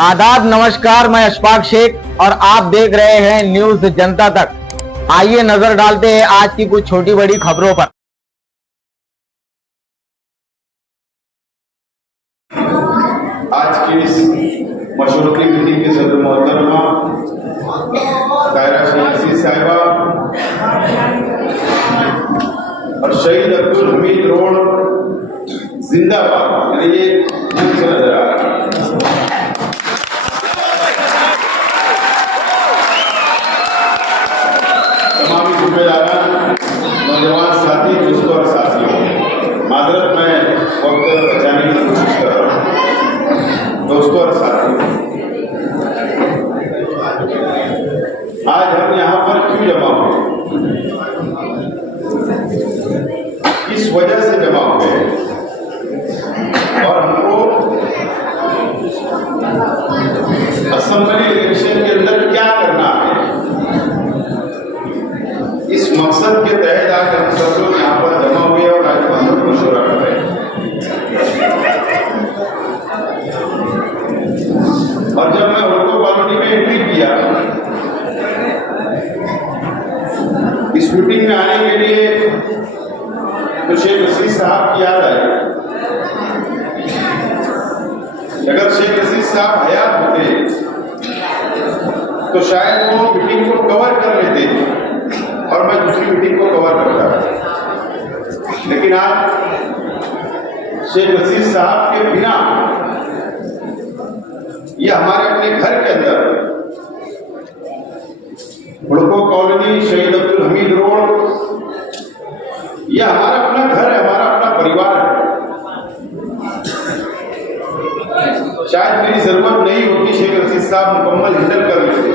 आदाब, नमस्कार। मैं अशफाक शेख और आप देख रहे हैं न्यूज जनता तक। आइए नजर डालते हैं आज की कुछ छोटी बड़ी खबरों पर। आज की इस मशरूती मीटिंग के सदर मोहतरमा दायरा शहीद साहिबा और शहीद अब्दुल हमीद रोड जिंदाबाद, यानी ये नजर आ रहा है। तमाम जिम्मेदार नौजवान साथी, दोस्तों और साथियों, माजरत में वक्त बचाने की कोशिश कर रहा हूँ। दोस्तों और साथियों, आज हम यहाँ पर क्यों जमा हुए, किस वजह से जमा हुए और हमको असेंबली इलेक्शन के अंदर क्या करना है, इस मकसद के तहत आज हम सब लोग यहाँ पर जमा हुए और आज हम लोग मशवरा कर रहे हैं। और जब मैं हुडको कॉलोनी में एंट्री किया, इस मीटिंग में आने के लिए तो शेख रशीद साहब की याद आई। अगर शेख रशीद साहब हयात होते तो शायद वो मीटिंग को कवर कर लेते और मैं दूसरी मीटिंग को कवर करता। लेकिन आज शेख रशीद साहब के बिना ये हमारे अपने घर के अंदर हुडको कॉलोनी, शहीद अब्दुल हमीद रोड, यह हमारा अपना घर है, हमारा अपना परिवार है। शायद मेरी जरूरत नहीं होती, शेख रशीद साहब मुकम्मल हैंडल कर लेते,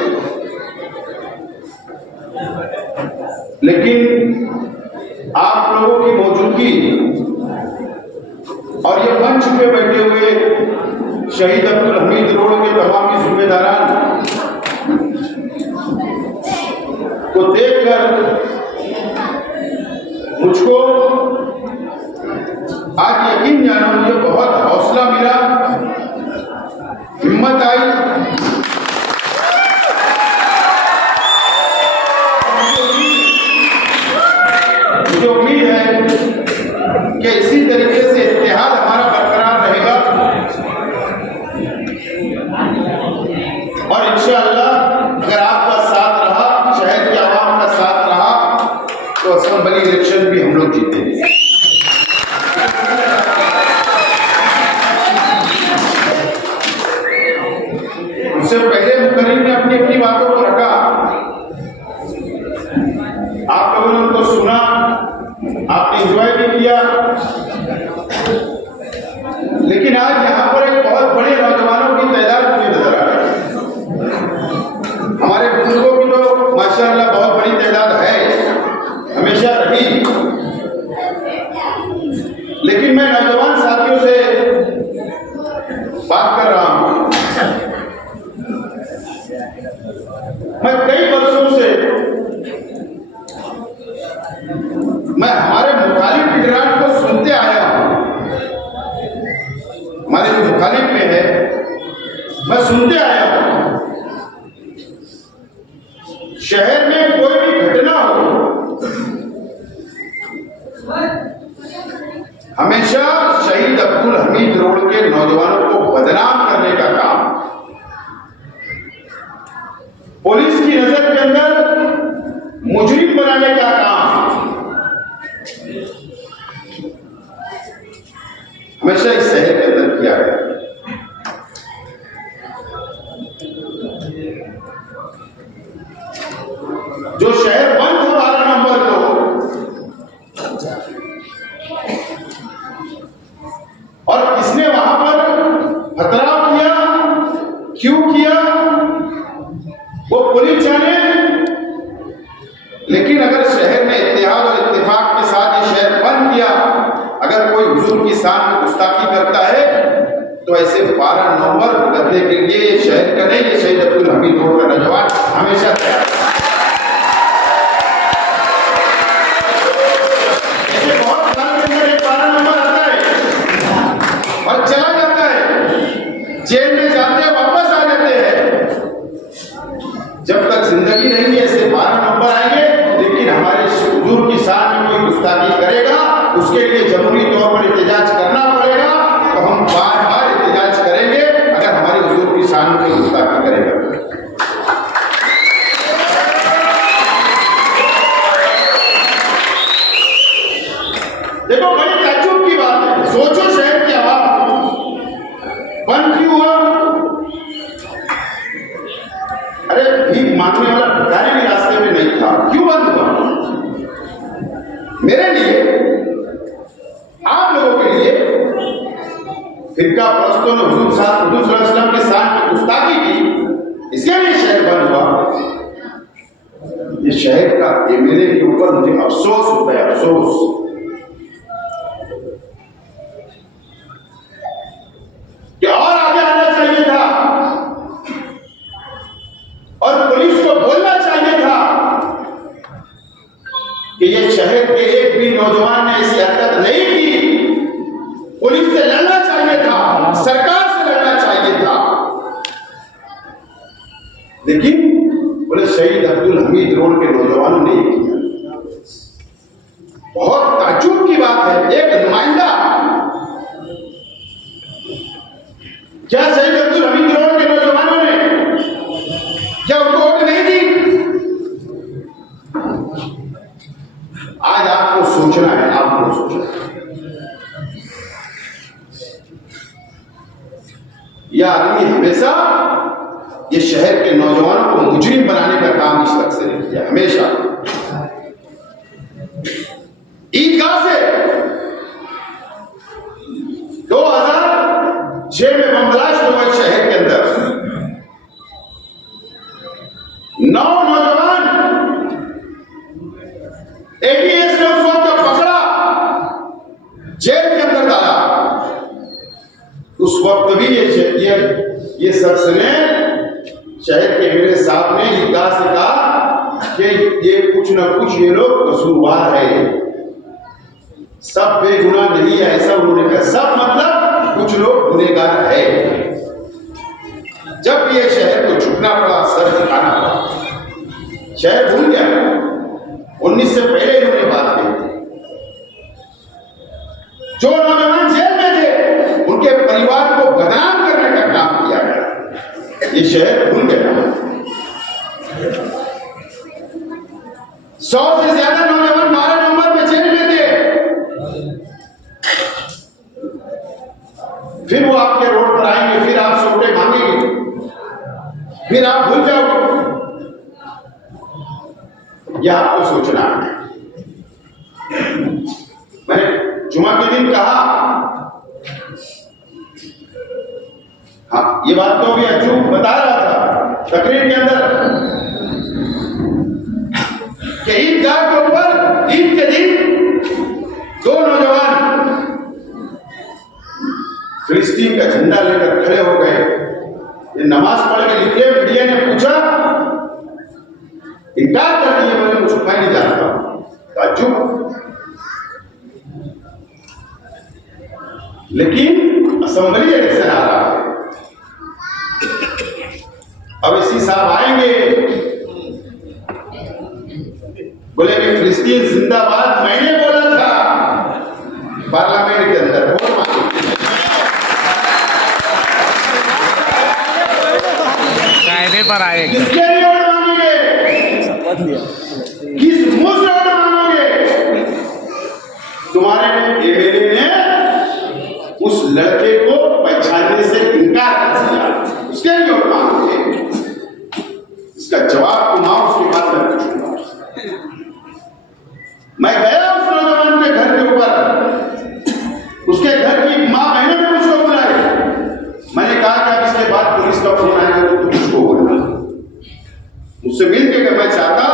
लेकिन आप लोगों की मौजूदगी और ये मंच पे बैठे हुए शहीद अब्दुल हमीद रोड के तमाम जिम्मेदारान को देखकर मुझको आज यकीन जाना, मुझे बहुत हौसला मिला, हिम्मत आई। मुझे उम्मीद है कि इसी तरीके से इत्तेहाद हमारा बरकरार रहेगा और इंशाअल्लाह अगर आपका साथ रहा, शहर की आवाम का साथ रहा, तो असेंबली इलेक्शन भी हम लोग जीतेंगे। उससे पहले मुकर्रिर ने अपनी अपनी बातों को रखा, आप लोगों ने उनको सुना, आपने एंजॉय भी किया, लेकिन आज यहाँ पर एक बहुत बड़े नौजवानों की तादाद मुझे नजर आ रही है। हमारे बुजुर्गों की तो माशाअल्लाह बहुत बड़ी तादाद है, हमेशा रही, लेकिन मैं नौजवान साथियों से बात कर रहा हूं। मैं कई वर्षों से मैं हमारे मुखालिफ लीडरान को सुनते आया हूं, हमारे जो मुखालिफ में है, मैं सुनते आया हूं, शहर में कोई भी घटना हो, हमेशा शहीद अब्दुल हमीद रोड के नौजवानों को बदनाम करने का काम, पुलिस की नजर के अंदर मुजरिम बनाने का काम हमेशा इस शहर के अंदर किया गया। जो शहर बंद था 12 नवंबर को, और किसने वहां पर पथराव किया, क्यों किया, वो पुलिस जाने, लेकिन अगर शहर ने इत्तेहाद और इत्तेफाक के साथ ये शहर बंद किया, अगर कोई हुजूर की शान में गुस्ताखी करता है तो ऐसे 12 नवंबर करने के लिए शहर का नहीं, ये शहीद अब्दुल हमीद रोड का नौजवान हमेशा तैयार है। बहुत साल के अंदर एक 12 नंबर आता है और चला जाता है, शान को गुस्ताखी करेगा। देखो बड़ी ताज्जुब की बात है, सोचो शहर की आवाज बंद क्यों हुआ? अरे भीख मांगने वाला भिखारी भी रास्ते में नहीं था, क्यों बंद हुआ? मेरे लिए, आप लोगों के लिए फिरका परस्तों ने हुजूर सल्लल्लाहु अलैहि वसल्लम के साथ में गुस्ताखी की, इसके लिए शहर बंद हुआ। ये शहर का एमएलए के ऊपर मुझे अफसोस होता है, अफसोस कि और आगे आना चाहिए था और पुलिस को बोलना चाहिए था कि ये शहर के एक भी नौजवान ने ऐसी हरकत नहीं की। पुलिस से लड़ना चाहिए था, सरकार से लड़ना चाहिए था, लेकिन बोले शहीद अब्दुल हमीद रोड के नौजवानों ने ये किया। बहुत ताज्जुब की बात है, एक नुमाइंदा, क्या शहीद अब्दुल हमीद रोड के नौजवानों ने क्या उनको वोट नहीं दी? आज आपको सोचना है, आपको सोचना है। यह आदमी हमेशा ये शहर के नौजवानों को मुजरिम बनाने का काम इस शख्स ने किया, हमेशा। ईदगाह से 2006 में बम ब्लास्ट हुआ शहर के अंदर, 9 नौजवान एटीएस ने उस वक्त पकड़ा, जेल के अंदर डाला। उस वक्त भी ये शख्स ने, शहर के एमएलए साहब ने ईदगाह से कहा कि ये कुछ न कुछ ये लोग कसूरवार है, सब बेगुनाह नहीं है, ऐसा उन्होंने कहा। सब मतलब कुछ लोग गुनहगार है। जब ये शहर को झुकना पड़ा, सर झुकाना पड़ा, शहर भूल गया 19 से पहले इन्होंने बात की। जो नौजवान जेल में थे उनके परिवार को बदनाम करने का काम किया गया, ये शहर भूल गया। 100 से ज्यादा नौजवान 12 नवंबर में जेल में थे, फिर वो आपके रोड पर आएंगे, फिर आप सौटे मांगेंगे, फिर आप भूल जाओगे। यह आपको सोचना है। मैंने जुमा के दिन कहा, हाँ ये बात तो अभी अजूब बता रहा था तकरीर के अंदर कि ईदगाह के ऊपर ईद के दिन 2 नौजवान फिलिस्तीन का झंडा लेकर खड़े हो गए। ये नमाज पढ़ के निकले, मीडिया ने पूछा, इनकार कर दिए, बोले मुझे मैं नहीं जानता। ताज्जुब। लेकिन असेंबली इलेक्शन आ रहा है, अब इसी साहब आएंगे, बोले कि फिलिस्तीन जिंदाबाद मैंने बोला था पार्लियामेंट के अंदर, वोट मांगे। कायदे पर आए, किसके लिए वोट मांगेंगे? किस मुंह से वोट मांगोगे? तुम्हारे एमएलए ने उस लड़के को पहचानने से इनकार कर दिया, उसके लिए वोट मांगोगे? इसका जवाब तुम आओ, उसके बाद मैं पूछूंगा। मैं गया उस नौजवान के घर के ऊपर, उसके घर की मां बहनों ने मुझको बुलाए। मैंने कहा कि अब इसके बाद पुलिस का फोन आएगा तो तुम मुझको बोलना। मुझसे मिल के अगर मैं चाहता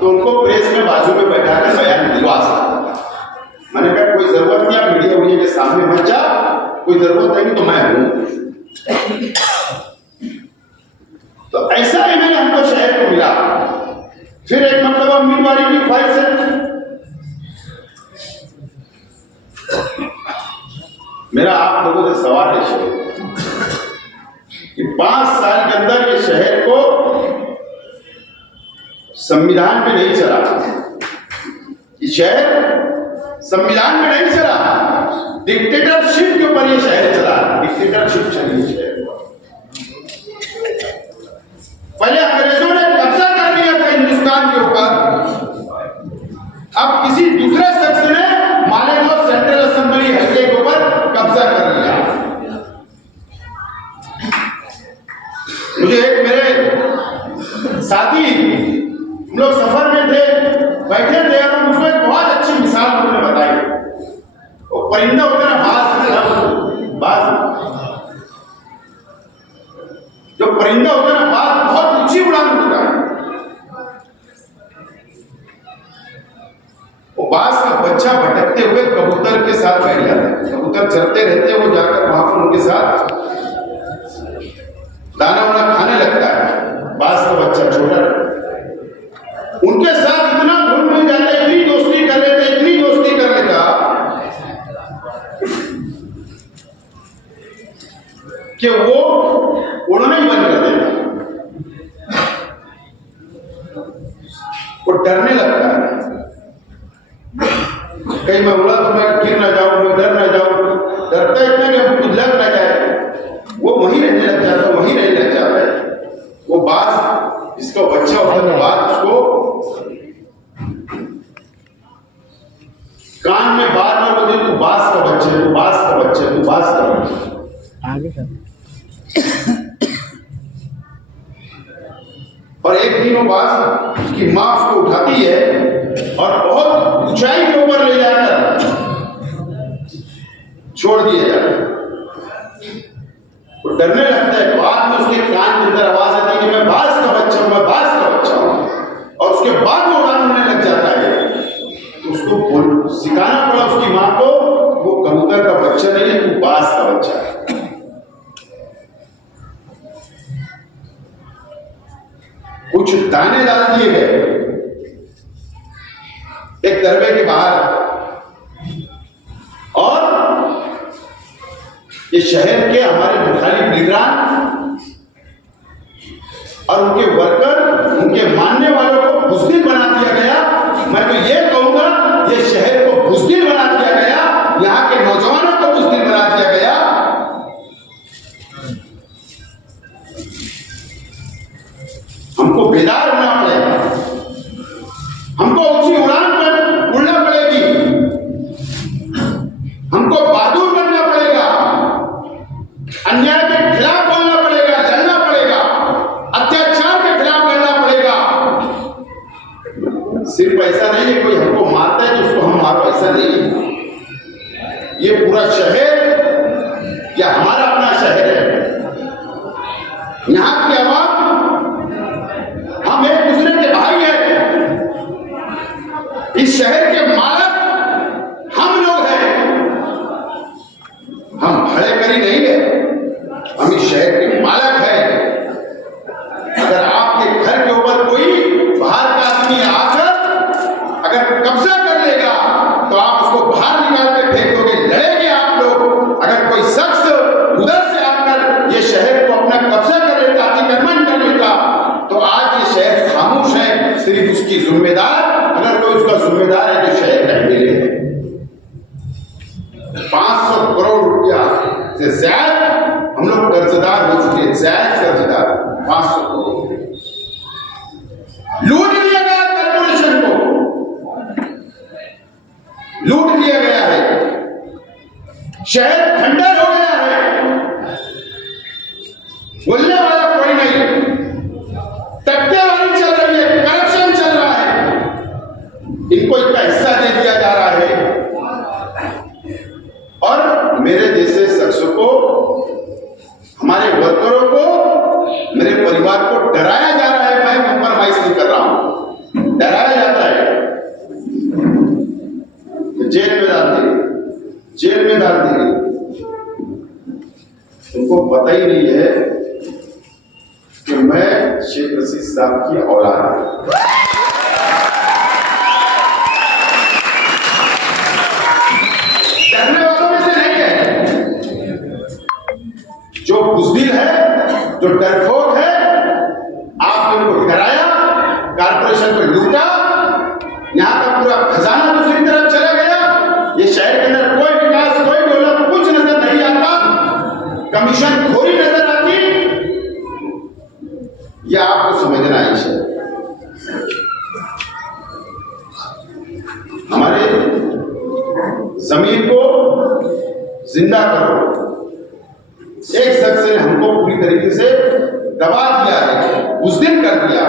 तो उनको प्रेस में बाजू में बैठा कर बयान दिलवा सकता। मैंने कहा कोई जरूरत नहीं, आप मीडिया के सामने मत जा, कोई जरूरत है तो मैं हूं। तो ऐसा एमएलए हमको शहर को मिला। फिर एक मतलब उम्मीदवारी की ख्वाहिश है। मेरा आप लोगों से सवाल है कि 5 साल के अंदर ये शहर को संविधान पे नहीं चला, ये शहर संविधान पे नहीं चला, डिक्टेटरशिप के ऊपर ये शहर चला, डिक्टेटरशिप चली शहर। मुझे एक मेरे साथी, हम लोग सफर में थे, बैठे थे, और मुझको एक बहुत अच्छी मिसाल उन्होंने बताई। वो परिंदा होता है ना, बाज, जो परिंदा होता है ना, बाज बहुत ऊंची उड़ान होता है। वो बाज का बच्चा भटकते हुए कबूतर के साथ बैठ जाता है। कबूतर चलते रहते हैं, वो जाकर वहां पर उनके साथ दाना वाना खाने लगता है। बाज का बच्चा छोटा, उनके साथ इतना घुल मिल जाता है, इतनी दोस्ती कर लेता, इतनी दोस्ती कर लेता कि वो उड़ना ही बंद कर देता। वो डरने लगता है, कहीं मैं उड़ा तो मैं गिर ना जाऊं, मैं डर ना जाऊं, डरता इतना कि कुछ लग ना जाए। वो वहीं रहने लग जाता, वहीं रहने लग जाता है। वो बाज जिसका बच्चा होता है, बाज उसको कान में बार बार बोलते, तू बाज का बच्चा है, तू बाज का बच्चा है, तू बाज का बच्चा। आगे सर। और एक दिन वो बाज, उसकी मां उसको उठाती है और बहुत ऊंचाई के ऊपर ले जाकर छोड़ दिया जाता है। वो डरने लगता है। बाद में उसके कान के अंदर आवाज आती है कि मैं बाज का बच्चा हूं, मैं बाज का बच्चा हूं। और उसके बाद वो उड़ान उड़ने लग जाता है। तो उसको सिखाना पड़ा उसकी मां को, वो कबूतर का बच्चा नहीं है, वो बाज का बच्चा है। कुछ दाने डाल दिए गए एक दरबे के बाहर, और ये शहर के हमारे मुखालिफ निगरान और उनके वर्कर, उनके मानने वालों को बुज़दिल बना दिया गया। मैं तो ये कहूंगा, ये शहर को बुज़दिल बना दिया गया, यहां के नौजवानों को बुज़दिल बना दिया गया। हमको बेदार होना पड़ेगा, हमको ऊंची उड़ान पर उड़ना पड़ेगी, हमको बहादुर बनना पड़ेगा, अन्याय के खिलाफ बोलना पड़ेगा, लड़ना पड़ेगा, अत्याचार के खिलाफ लड़ना पड़ेगा। सिर्फ ऐसा नहीं है कोई हमको मारता है तो उसको हम मारो, ऐसा नहीं है। ये पूरा शहर या हमारा अपना शहर है, यहां की आवाम, हम एक दूसरे के भाई हैं। इस शहर के मालिक हम लोग हैं, हम भड़ेकरी नहीं है, हम इस शहर के मालिक हैं। अगर आपके घर के ऊपर कोई बाहर का आदमी आकर अगर कब्जा कर लेगा तो आप उसको बाहर निकाल के फेंक दोगे, लड़ेंगे आप लोग। अगर कोई शख्स उधर से आकर ये शहर को अपना कब्जा कर लेता, अतिक्रमण कर लेता, तो आज ये शहर खामोश है। सिर्फ उसकी जिम्मेदार, अगर कोई उसका जिम्मेदार है तो शहर नहीं मिले। 500 करोड़ रुपया से ज्यादा हम लोग कर्जदार हो चुके हैं, ज्यादा कर्जदार 500 करोड़ लूट लिया गया, कॉर्पोरेशन को लूट लिया गया है, शहर खंडर हो गया है, बोलने वाला कोई नहीं, टक्केवारी चल रही है, करप्शन चल रहा है, इनको इनका हिस्सा दे दिया जा रहा है। और मेरे जैसे शख्सों को, हमारे वर्करों को, मेरे परिवार को डराया जा रहा है। मैं कंप्रोमाइज नहीं कर रहा हूं, डराया जाता है, जेल में डाल देंगे, जेल में डाल देंगे। उनको पता ही नहीं है कि मैं शेख रशीद साहब की औलाद हूं। डरने वालों में से नहीं है, जो बुज़दिल है, जो डरपोक है, आपने उनको डराया, कारपोरेशन को लूटा, यहां का पूरा खजाना दूसरी तरफ चला गया। ये शहर के अंदर कोई विकास, कोई डेवलप, कुछ नजर नहीं आता, कमीशन खोरी नजर आती। यह आपको समझना है। हमारे जमीन को जिंदा करो। एक शख्स ने हमको पूरी तरीके से दबा दिया है, उस दिन कर दिया।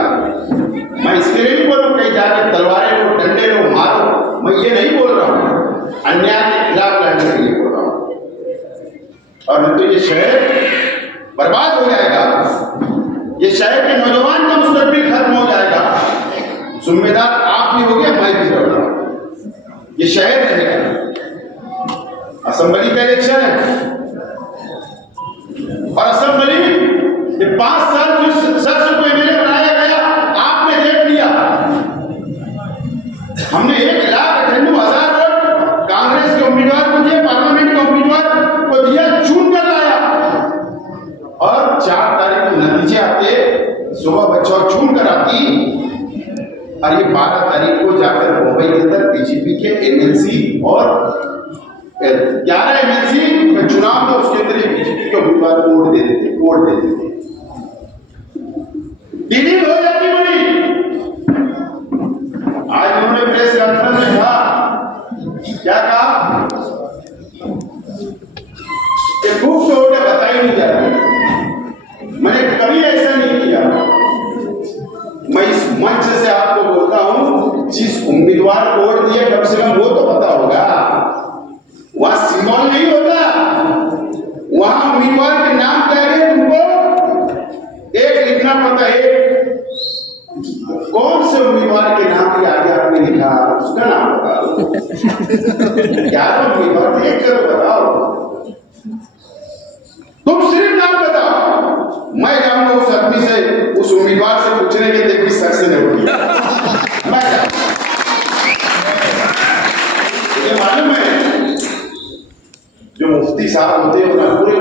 मैं इसके लिए नहीं बोल रहा हूँ कहीं जाके तलवारें लो, डंडे लो, मारो, मैं ये नहीं बोल रहा हूँ, अन्याय के खिलाफ लड़ने के लिए बोल रहा हूँ। और नहीं तो ये शहर बर्बाद हो जाएगा, ये शहर के नौजवान का मुस्तकबिल खत्म हो जाएगा। जिम्मेदार आप भी होंगे, मैं भी रहूंगा, ये शहर रहेगा। असेंबली का इलेक्शन है और असेंबली ये 5 साल जिस शख्स को एमएलए बनाया गया आपने देख लिया। हमने 1,98,000 वोट कांग्रेस के उम्मीदवार को दिए, पार्लियामेंट के उम्मीदवार को दिया, चुन कर लाया। और 4 तारीख को नतीजे आते, सुबह बच्चा चुन कर आती, और ये 12 तारीख को जाकर मुंबई के अंदर बीजेपी के एमएलसी और 11 एमएलसी में चुनाव था, उसके अंदर बीजेपी के उम्मीदवार को वोट दे देते थे। डीलिंग हो जाती बड़ी। आज उन्होंने प्रेस कॉन्फ्रेंस में कहा, क्या कहा कि खूब तो वोटें बताई नहीं जाती। मैंने कभी ऐसा नहीं किया। मैं इस मंच से आपको बोलता हूं, जिस उम्मीदवार को वोट दिए कम से कम वो तो पता होगा। वहां सिंबल नहीं होता, वहां उम्मीदवार के नाम के आगे तुमको एक लिखना पड़ता है। कौन से उम्मीदवार के नाम के आगे आपने लिखा, उसका नाम बताओ। 11 उम्मीदवार देख कर बताओ, तुम सिर्फ नाम बताओ। मैं जाऊंगा उस आदमी से, उस उम्मीदवार से पूछने के लिए किस शख्स ने वोट दिया। मैं ये मालूम है, जो मुफ्ती साहब होते हैं अपना पूरे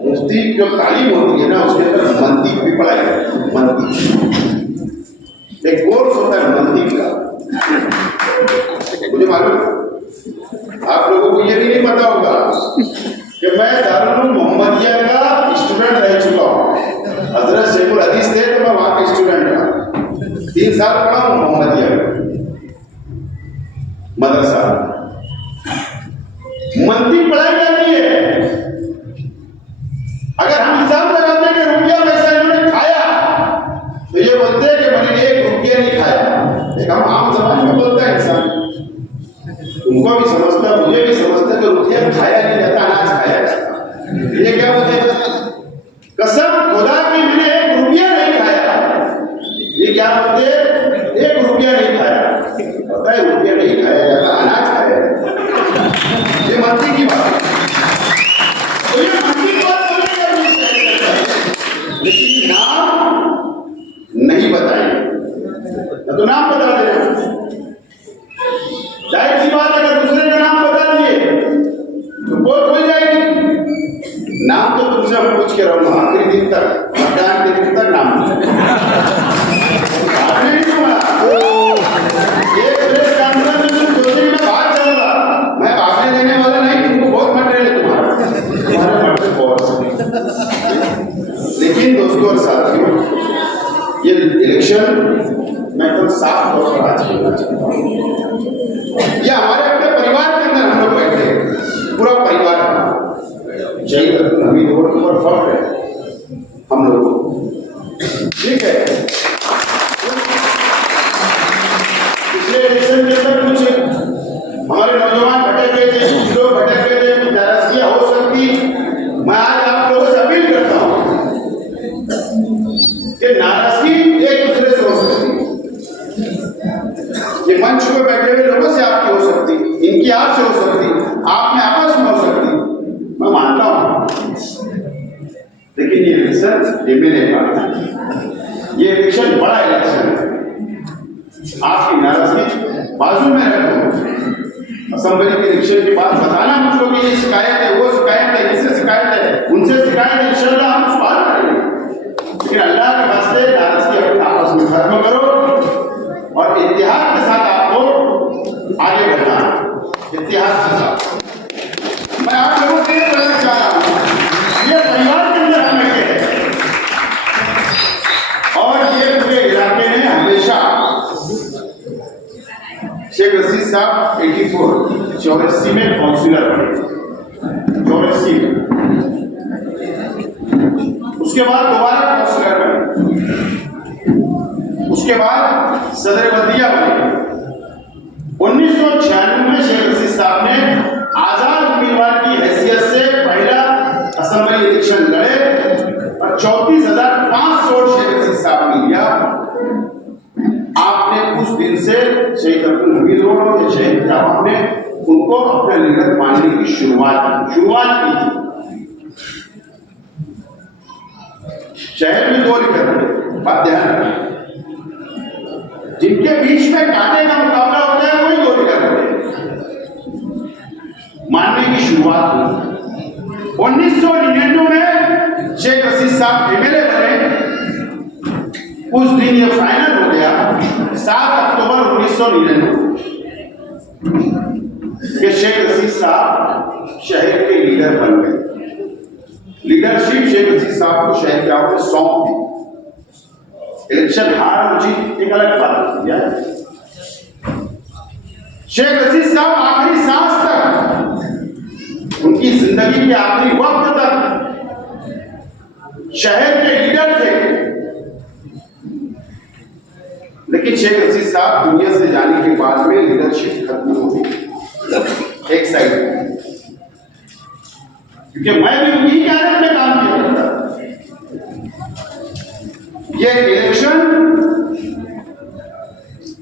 मुफ्ती जो तालीम होती है ना, उसके अंदर मंतिक भी पढ़ाई जाती है। मंतिक एक कोर्स होता है मंतिक का, मुझे मालूम। आप लोगों को ये भी नहीं पता होगा कि मैं दारुल मोहम्मदिया का स्टूडेंट रह चुका हूँ। हजरत शेखुल हदीस थे तो मैं वहां का स्टूडेंट था। 3 साल पढ़ा हूँ मोहम्मदिया मदरसा। मंतिक पढ़ाई जाती है। अगर हम हिसाब लगाते हैं कि रुपया पैसा इन्होंने खाया, तो ये बोलते हैं कि मैंने 1 रुपया नहीं खाया। एक हम आम जबान में बोलता है इंसान, तुमको भी समझता, मुझे भी समझता कि रुपया खाया नहीं जाता, अनाज खाया जाता। ये क्या बोलते हैं? कसम खुदा की मैंने 1 रुपया नहीं खाया। ये क्या बोलते हैं? 1 रुपया नहीं खाया। पता है रुपया नहीं खाया जाता, अनाज खाया जाता। ये मंत्री की बात है। तो ये मंत्री की बात लेकिन नाम नहीं बताएंगे, तो नाम बता दे। जाहिर सी बात, अगर दूसरे का नाम बता दिए तो वोट हो जाएगी। नाम तो तुमसे हम पूछ के रहूंगा आखिरी दिन तक, मतदान के दिन तक नाम आपने नहीं सुना। ये प्रेस कॉन्फ्रेंस में तुम सोचेंगे मैं भाग जाऊंगा, मैं भागने देने वाला नहीं। तुमको बहुत मटेरियल है, तुम्हारे मटेरियल बहुत। लेकिन दोस्तों और साथियों, ये इलेक्शन मैं एकदम साफ तौर पर आज बोलना चाहता हूँ। यह हमारे अपने परिवार के अंदर हम लोग बैठे हैं, पूरा परिवार जय हमीद रोड पर फर्क है हम लोग, ठीक है। पिछले इलेक्शन के अंदर कुछ हमारे नौजवान भटक गए थे, कुछ लोग भटक गए थे, कुछ नाराजगियां हो सकती। मैं आज आप लोगों से अपील करता हूं कि नाराजगी एक दूसरे से हो सकती है। ये मंच पर बैठे हुए लोगों से आपकी हो सकती, इनकी आपसे हो सकती, आप में आपस में हो सकती, मैं मानता हूं। लेकिन ये इलेक्शन एमएलए का, ये इलेक्शन बड़ा इलेक्शन है। आपकी नाराजगी बाजू में रख दो। असेंबली के इलेक्शन के बाद बताना मुझको कि ये शिकायत है, वो शिकायत है, इससे शिकायत है, उनसे शिकायत है, इंशाल्लाह हम उसको हल करेंगे। लेकिन अल्लाह के वास्ते नाराजगी अपने आपस में खत्म करो और इत्तेहाद के साथ आपको आगे बढ़ना है। इत्तेहाद के साथ मैं आप लोगों से ये कहना चाह रहा हूँ, ये परिवार के अंदर हम बैठे हैं और ये पूरे इलाके में हमेशा शेख रशीद साहब 84 में काउंसिलर बने, 84 में। उसके उसके बाद दोबारा काउंसलर बने, उसके बाद सदर बल्दिया बने। 1996 में शेख रशीद साहब ने आजाद उम्मीदवार की हैसियत से पहला असेंबली इलेक्शन लड़े और 34,500 वोट शेख रशीद साहब ने लिया। आपने कुछ दिन से शहीद अब्दुल हमीद रोड और शहीद साहब ने उनको अपना लीडर मानने की शुरुआत की थी। शहर में 2 लीडर थे, बात ध्यान रखें, जिनके बीच में कांटे का मुकाबला होता है वही 2 लीडर होते हैं। मानने की शुरुआत हुई 1999 में शेख रशीद साहब एमएलए बने। उस दिन ये फाइनल हो गया 7 अक्टूबर 1999 कि शेख रशीद साहब शहर के लीडर बन गए। लीडरशिप शेख रशीद साहब को शहर के आपने सौंप दी। इलेक्शन हार और जीत एक अलग बात होती है। शेख रशीद साहब आखिरी सांस तक, उनकी जिंदगी के आखिरी वक्त तक शहर के लीडर थे। लेकिन शेख रशीद साहब दुनिया से जाने के बाद में लीडरशिप खत्म हो गई एक साइड, क्योंकि मैं भी उन्हीं के आदत में काम किया करता। ये इलेक्शन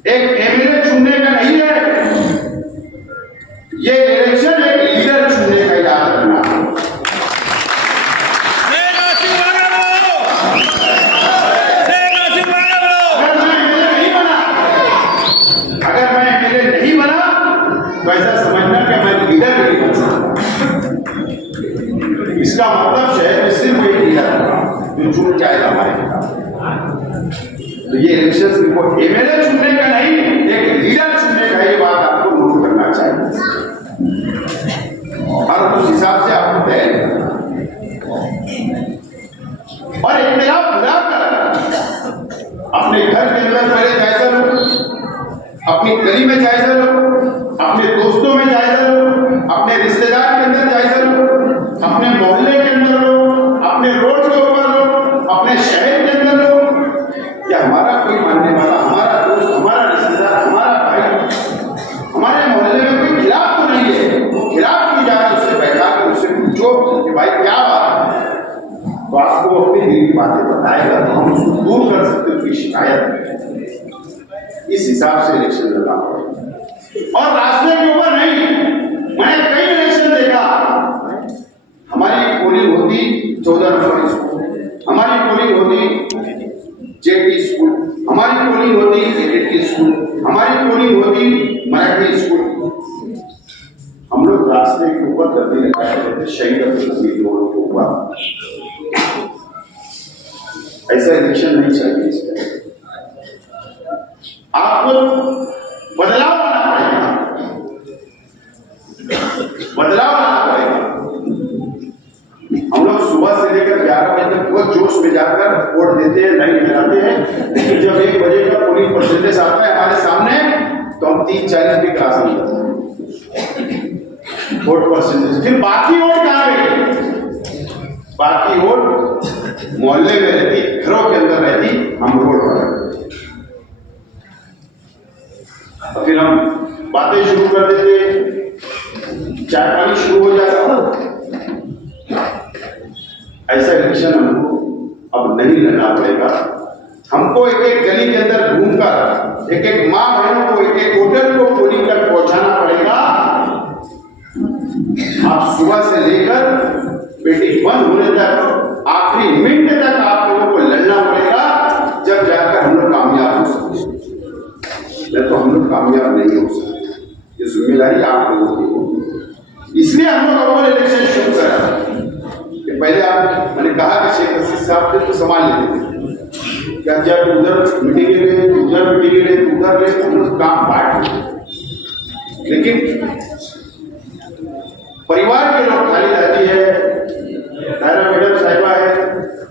एक एमएलए चुनने का नहीं है, ये इलेक्शन एक लीडर चुनने का याद रखना। अगर मैं एमएलए नहीं बना तो ऐसा समझना कि मैं लीडर नहीं बन सकता। इसका मतलब शहर में सिर्फ एक लीडर जो चुन के आएगा हमारे खिलाफ। तो ये इलेक्शन सिर्फ एमएलए चुनने का नहीं, एक लीडर चुनने का, ये बात आपको नोट करना चाहिए और उस हिसाब से आपको तय और इख्तिलाफ खिलाफ कर अपने घर के अंदर पहले जायजा लो, अपनी गली में जायजा लो, अपने दोस्तों में जायजा लो, अपने रिश्तेदार के अंदर जायजा लो, अपने मोहल्ले के अंदर लो, अपने रोड के ऊपर लो, अपने शहर के अंदर लो। क्या हमारा कोई मानने वाला, हमारा दोस्त, हमारा रिश्तेदार, हमारा भाई हमारे मोहल्ले में कोई खिलाफ तो नहीं है? वो खिलाफ की जाए उससे बैठा कर उससे पूछो कि भाई क्या बात है, तो आपको अपनी दिल की बातें बताएगा, तो हम उसको दूर कर सकते उसकी शिकायत। इस हिसाब से इलेक्शन लड़ना पड़ेगा और रास्ते के ऊपर नहीं। मैं कई इलेक्शन देखा, हमारी पोलिंग होती 14 नंबर स्कूल, हमारी पोलिंग होती जेपी स्कूल, हमारी पोलिंग होती एलटी स्कूल, हमारी पोलिंग होती मराठी स्कूल। हम लोग रास्ते के ऊपर दर्दी लगाए रहते शहीद अब्दुल हमीद रोड के ऊपर। ऐसा इलेक्शन नहीं चाहिए। आपको बदलाव लाना पड़ेगा, बदलाव लाना पड़ेगा। हम लोग सुबह से लेकर 11 बजे तक बहुत जोश में जाकर वोट देते हैं, लाइन लगाते हैं, लेकिन जब 1 बजे का पोलिंग परसेंटेज आता है हमारे सामने तो हम 340 भी क्रॉस नहीं करते वोट परसेंटेज। फिर बाकी वोट कहाँ गए? बाकी वोट मोहल्ले में रहती, घरों के अंदर रहती, हम रोड पर रहते। फिर हम बातें शुरू कर देते, चाय पानी शुरू हो जाता। ऐसा इलेक्शन हमको अब नहीं लड़ना पड़ेगा। हमको एक एक गली के अंदर घूमकर एक एक माँ बहनों को, एक एक वोटर को पोलिंग तक पहुंचाना पड़ेगा। आप सुबह से लेकर मीटिंग बंद होने तक, आखिरी मिनट तक आप लोगों को लड़ना पड़ेगा, जब जाकर हम लोग कामयाब हो सकते। नहीं तो हम लोग कामयाब नहीं हो सकते। ये जिम्मेदारी आप लोगों की होगी। इसलिए हम लोग अव्वल इलेक्शन शुरू करा। पहले आप, मैंने कहा कि शेख रशीद साहब थे तो संभाल लेते थे, क्या जब उधर मीटिंग ले, उधर मीटिंग ले, उधर ले, हम लोग काम बांट लेते। लेकिन परिवार के लोग, खाली दादी है, तारा मैडम साहिबा है,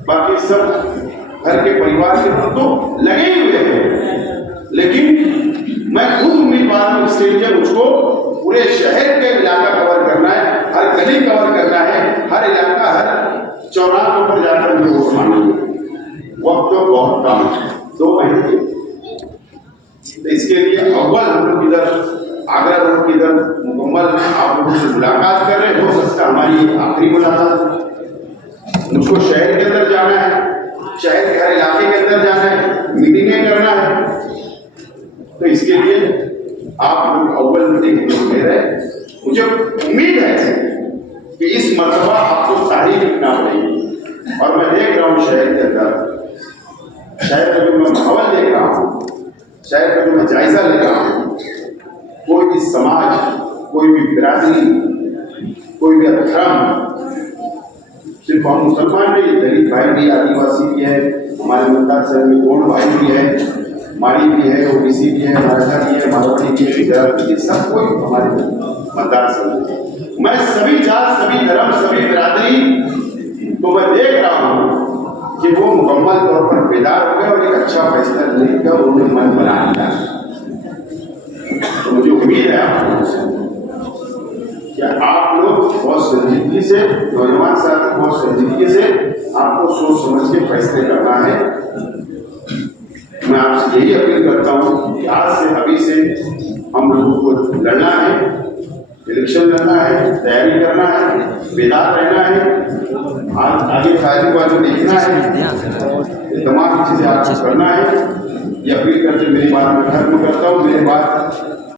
बाकी सब घर के परिवार के लोग तो लगे ही हुए हैं। लेकिन मैं खुद उम्मीदवार हूं, इसके लिए मुझको पूरे शहर के इलाका कवर करना है, हर गली कवर करना है, हर इलाका, हर चौराहा स्थानों पर जाकर भी वोट मांगेंगे। वक्त तो बहुत कम है, 2 महीने। तो इसके लिए अव्वल हम लोग इधर आगरा रोड की इधर मुकम्मल आप लोगों से मुलाकात कर रहे, हो सकता है हमारी आखिरी मुलाकात। मुझको शहर के अंदर जाना है, शहर के हर इलाके के अंदर जाना है, मीटिंगें करना है। तो इसके लिए आप लोग अव्वल मीटिंग ले रहे हैं। मुझे उम्मीद है कि इस मरतबा आपको सारी लिखना पड़ेगी। और मैं देख रहा हूँ शहर के अंदर, शहर का जो मैं माहौल देख रहा हूँ, शहर का जो मैं जायजा ले रहा हूँ, कोई भी समाज, कोई भी बिरादरी, कोई भी धर्म, सिर्फ हम मुसलमान नहीं, दलित भाई भी, आदिवासी भी है, हमारे मतदार संघ में गोंड भाई भी है, माड़ी भी है, ओबीसी भी है, मराठा भी है, मारवाड़ी भी है, गुजरात भी है, सब कोई हमारे मतदार संघ है। मैं सभी जात, सभी धर्म, सभी बिरादरी तो मैं देख रहा हूँ कि वो मुकम्मल तौर पर बेदार हो गए और एक अच्छा फैसला लेकर उन्होंने मन बना लिया। तो मुझे उम्मीद है आप लोगों से कि आप लोग बहुत संजीदगी से, नौजवान साथी बहुत संजीदगी से, आपको सोच समझ के फैसले करना है। मैं आपसे यही अपील करता हूँ कि आज से, अभी से हम लोगों को लड़ना है, इलेक्शन लड़ना है, तैयारी करना है, बेदार रहना है, आगे फायदे को आगे देखना है, तमाम चीजें आपको करना है। ये अपील करके मेरी बात मैं खत्म करता हूँ। मेरे बात